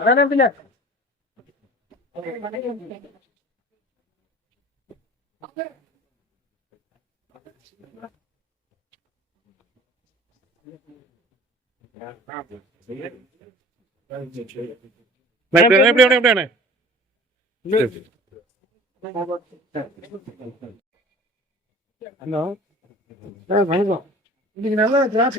അതാണ് പിന്നെ എവിടെയാണ് എവിടെയാണ് ഹലോ ഇതിനല്ല ഗ്രാസ്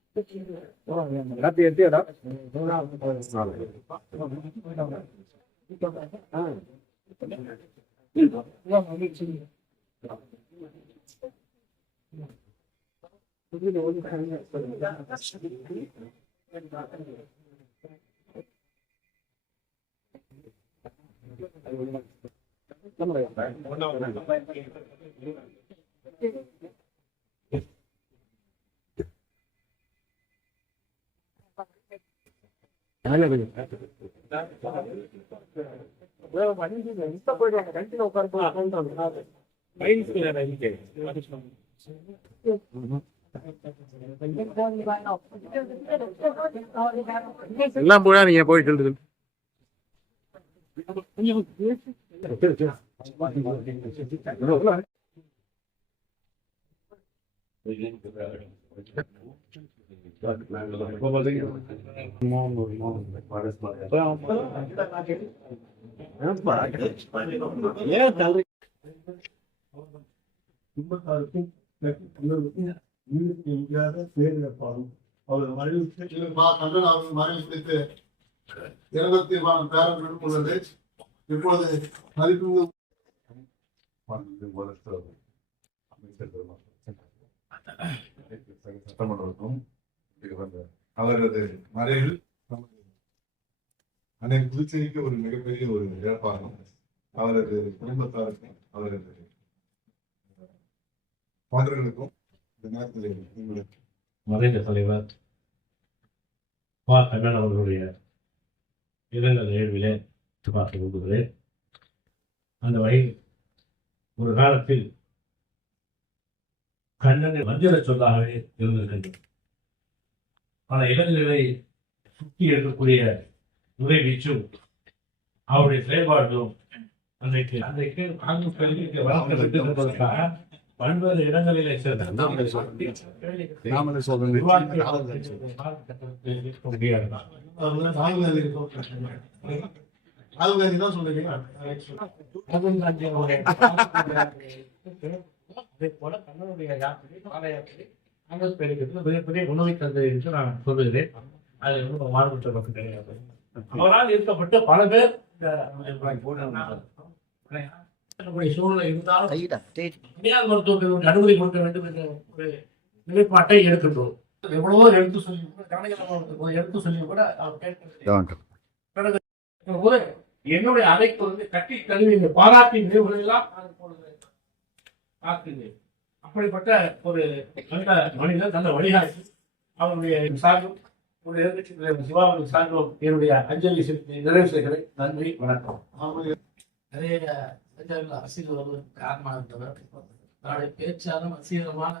நீங்க போய் சொல்லுது குடும்பத்தாருக்கும் எல்லோருக்கும் வீட்டுக்கு எல்லாம் போயா நீங்க அவர் மறைவு இருபத்தி நாலு உள்ளது இப்போது மதிப்பு அமைச்சர் பெருமாள் சட்டமன்றத்துக்கும் அவரது மறைவில் நமது அன்னைக்கு புதுச்சேரிக்கு ஒரு மிகப்பெரிய ஒரு இழப்பாகும் அவரது குடும்பத்தாருக்கும் அவரது பாடல்களுக்கும் இந்த நேரத்தில் உங்களுக்கு மறைந்த தலைவர் பா. கண்ணன் அவர்களுடைய இரங்கல் நிகழ்விலே பார்க்க விரும்புகிறேன் அந்த வகையில் ஒரு காலத்தில் கண்ணனை வஞ்சர சொல்லாகவே இருந்திருக்கின்றது. பல இடங்களை சுற்றி இருக்கக்கூடிய உரை வீச்சும் அவருடைய செயல்பாடும் அன்றைக்கு அன்றைக்கு ஆங்கு கல்விக்கு வளர்க்கப்பட்டு இருப்பதற்காக பல்வேறு இடங்களிலே சேர்ந்த ராகுல் தான் சொல்றீங்க. அதே போல கண்ணனுடைய யாத்திரை பாத யாத்திரை காங்கிரஸ் பேருக்கு மிகப்பெரிய உணவை தந்தது என்று நான் சொல்லுகிறேன். அது ரொம்ப மாறுபட்ட கிடையாது. அவரால் இருக்கப்பட்ட பல பேர் சூழ்நிலை இருந்தாலும் தனியார் மருத்துவத்தில் அனுமதி கொடுக்க வேண்டும் என்ற ஒரு நிலைப்பாட்டை எடுக்கின்றோம். எவ்வளவோ எடுத்து சொல்லி கூட எடுத்து சொல்லி கூட அவர் என்னுடைய அறைக்கு வந்து கட்டி கழுவி பாராட்டி நினைவுகள் எல்லாம் நான் இப்பொழுது பார்க்கிறேன் அப்படிப்பட்ட ஒரு நல்ல மனிதர் நல்ல வழிகாட்டு. அவருடைய சார்பும் உங்களுடைய எதிர்க்கட்சி தலைவர் சிவாமணி சான்றோம் என்னுடைய அஞ்சலி செலுத்தி நிறைவு செய்கிறேன். நன்றி வணக்கம். அவருடைய நிறைய இளைஞர்கள் அரசியல் வருவதற்கு காரணமாக இருந்தவர். தன்னுடைய பேச்சாலும் வசீகரமான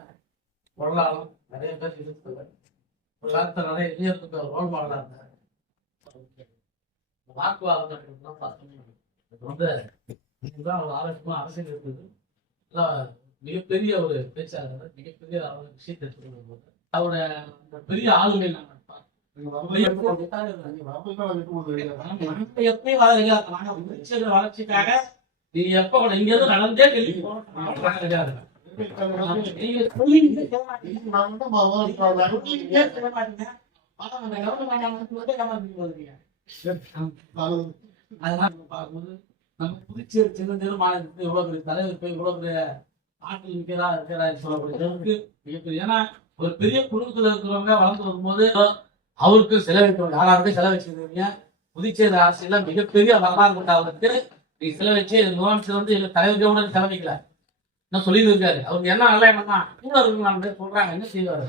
பொருளாலும் நிறைய பேர் இருந்தவர். ஒரு நிறைய இளைஞர்களுக்கு ரோல் மாடலாக இருந்தார். வாக்குவாதம் அப்படின்னா பார்த்தோம்னா இது வந்து இதுதான் ஒரு ஆரோக்கியமாக அரசியல் இருந்தது. மிகப்பெரிய ஒரு பேச்சாளர் மிகப்பெரிய அவர் விஷயத்தை எடுத்துக்கொள்ளும் போது அவருடைய அந்த பெரிய ஆளுமை புதுச்சேரி வளர்ச்சிக்காக நீ எப்ப இங்க இருந்து நடந்தே. நான். நான் அதனால பார்க்கும்போது நம்ம புதுச்சேரி சின்ன சிறு மாநிலத்துக்கு இவ்வளோ பெரிய தலைவர் போய் இவ்வளவு பெரிய ஆற்றல் மிக்கதா இருக்கிறா சொல்லக்கூடிய அளவுக்கு மிகப்பெரிய. ஏன்னா ஒரு பெரிய குடும்பத்துல இருக்கிறவங்க வளர்ந்து வரும்போது அவருக்கு செலவிட்டு யாராவது செலவழிச்சிருக்கீங்க புதுச்சேரி அரசியல மிகப்பெரிய வரலாறு கொண்ட அவருக்கு நீ செலவழிச்சு முதலமைச்சர் வந்து எங்க தலைவருக்கு கூட செலவழிக்கல. என்ன சொல்லியிருக்காரு? அவருக்கு என்ன நல்ல எண்ணமா கூட இருக்கணும் சொல்றாங்க என்ன செய்வாரு?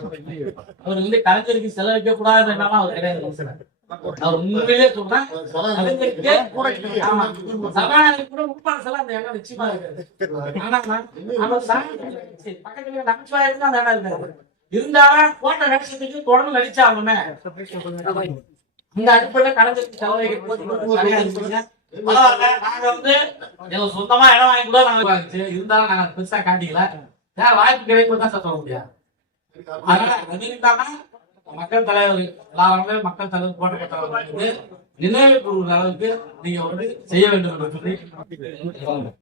அவர் வந்து கலைஞருக்கு செலவழிக்க கூடாது என்னன்னா அவர் கிடையாது. அவர் உண்மையிலே சொல்றேன் சபாநாயகர் கூட அந்த நிச்சயமா ஆனா பக்கத்துல அந்த இடம் இருக்காது இருந்தாலும் கோட்டை தொடர்ந்து நடிச்சாகணுமே இந்த அடிப்படையில பரவாயில்ல, நாங்க வந்து எங்களுக்கு சொந்தமா இடம் வாங்கி கூட நாங்க இருந்தாலும் நாங்க பெருசா காட்டிக்கல ஏன் வாய்ப்பு கிடைக்கும் தான் சொல்ல முடியாது அதனால மக்கள் தலைவர் எல்லாருமே மக்கள் தலைவர் போட்டப்பட்டவர்கள் வந்து நினைவு கூறுகிற அளவுக்கு நீங்க வந்து செய்ய வேண்டும் என்று சொல்லி